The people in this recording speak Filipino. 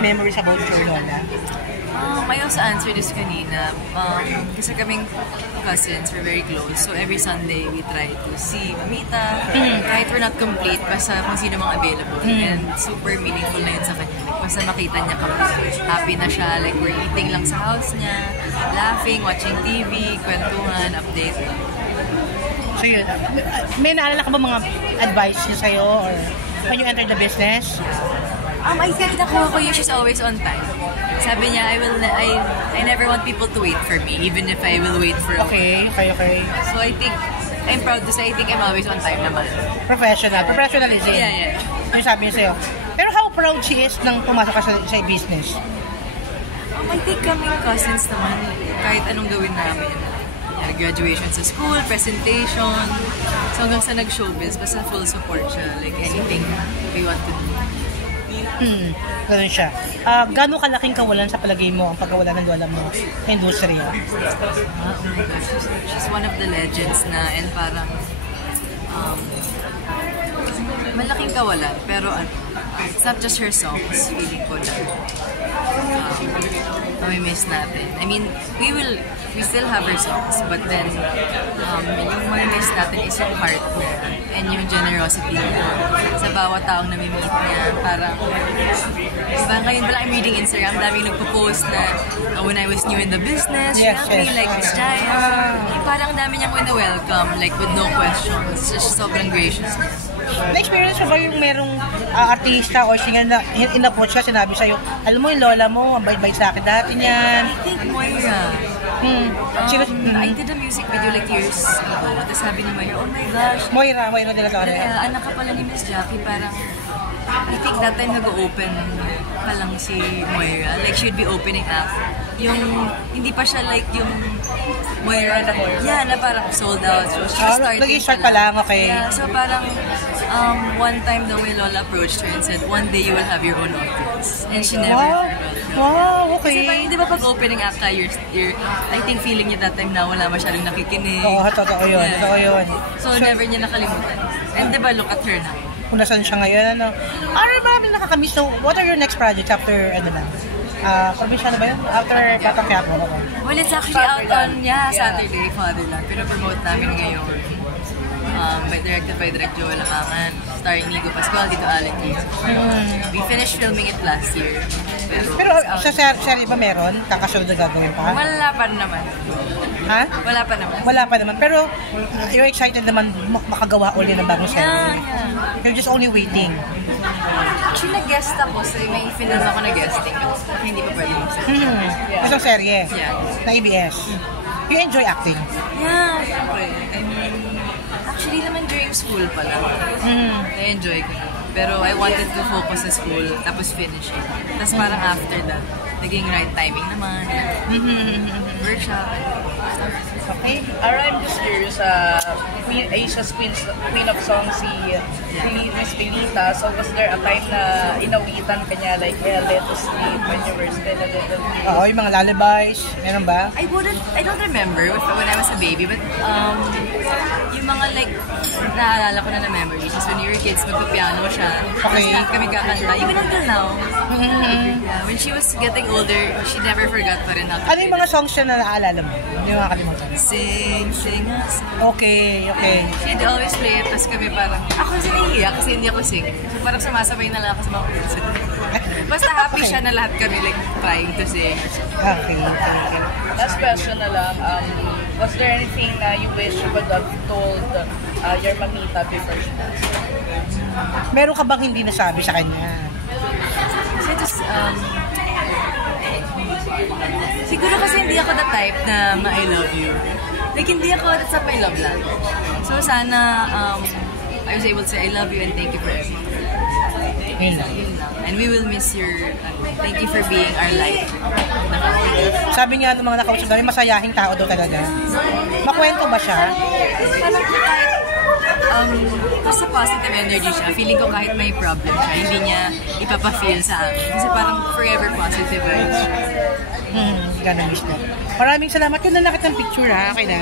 Memories about your lola? I also answered this kanina. Kasi kaming cousins, we're very close. So every Sunday, we try to see Mamita. Kahit we're not complete, basta kung sino mga available. And super meaningful na yun sa kanya. Basta makita niya kami. Happy na siya. Like, we're eating lang sa house niya. Laughing, watching TV, kwentuhan, update. So yun, may naalala ka ba mga advice niya sa'yo or when you enter the business? I think nakuha ko yun, she's always on time. Sabi niya, I never want people to wait for me, even if I will wait for a while. Okay. So I think, I'm proud to say, I think I'm always on time naman. Professionalism. Yeah. Yung sabi niya sa'yo. Pero how proud she is nang pumasok ka sa business? I think kaming cousins naman, kahit anong gawin namin. Graduation sa school, presentation. So hanggang sa nag-showbiz, basta full support siya. Like anything we want to do. Ganun siya. Gano'ng kalaking kawalan sa palagay mo ang pagkawala ng lola mo sa industriya? Oh my gosh, she's one of the legends na and parang malaking kawalan. Pero it's not just her songs, feeling ko na miss natin. I mean, we still have her songs, but then yung miss natin is yung heart niya and yung generosity niya sa bawat taong nami-meet niya. Parang ngayon pala I'm reading Instagram, daming nagpo-post na when I was new in the business, like Miss Jaya. Parang dami niyang welcome, like with no questions. Just sobrang gracious niya. Na-experience mo ba yung merong artista o singer na in-approach ka, sinabi sa'yo, alam mo yung lola mo, ang bait-bait sa akin dati niyan? I think Moira. I did a music video like years ago. Tapos sabi ni Moira, oh my gosh. Moira de la Torre. Anak ka pala ni Miss Jackie, parang I think that time nag-open pa lang si Moira. Like, she'd be opening up. Yung, hindi pa siya like yung Moira na na parang sold out. So, she was starting nag-start pa lang, okay. Yeah, so parang one time the way Lola approached her and said, one day you will have your own audience. And she never forgot. Wow, okay. Kasi parang, di ba pag opening act ka, I think feeling niya that time na wala masyadong nakikinig. Oo, totoo yun. So, never niya nakalimutan. And di ba, look at her now. Kung nasan siya ngayon, ano. Marami nakakamiss. So, what are your next projects after, probinsya na ba yun? After Batang Quiapo? Well, it's actually out on, Saturday, Fatherland. Pero-promote namin ngayon. Directed by Direct Joel Amangan, starring Nigo Pascual, Dito Alec. We finished filming it last year. Pero sa serie ba meron? Kakasunod na gagawin pa? Wala pa naman. Ha? Wala pa naman. Pero you're excited naman makagawa ulit ng bagong serie? Yeah. You're just only waiting? Actually, nag-guest ako. So may film ako na guesting. Hindi pa pwede yung serie. Isang serye? Yeah. Na ABS? You enjoy acting? Yeah, syempre. I mean, actually naman during school pa lang. Na-enjoy ko. Pero I wanted to focus sa school, tapos finish it. Tapos parang after that, naging right timing naman. Workshop. Okay. I'm just curious, Asia's Queen of Song si Miss Pilita. So was there a time na inawitan ka niya like, let us sleep when you were still a little kid? Oo, yung mga lullabies. Meron ba? I don't remember when I was a baby, but yung mga like, naalala ko na memories is when we were kids, magpa-piano siya. Okay. Tapos kami kakanta. Even until now. When she was getting older, she never forgot pa rin how to Ano yung mga songs siya na naaalala mo? Hindi mo makakalimutan. Sing a song. Okay. She'd always play it, tapos kami parang, ako kasi nahihiya kasi hindi ako singer. So parang sumasabay na lang ako sa mga concert. Basta happy siya na lahat kami like trying to sing. Okay. Last question na lang, was there anything na you wish you would have told your mamita before she passed? Meron ka bang hindi nasabi sa kanya? Kasi just, siguro kasi hindi ako the type na I love you. Like, hindi ako, that's not my love language. So, sana, I was able to say, I love you and thank you for everything. Yun lang. And we will miss your, thank you for being our light. Sabi nga ng mga nakausap namin, masayahing tao daw talaga. Makwento ba siya? Parang kahit, basta positive energy siya. Feeling ko kahit may problem siya, hindi niya ipapa-feel sa amin. Kasi parang forever positive vibes. Ganun mismo. Maraming salamat. Yun na nakit ng picture ha. Okay na.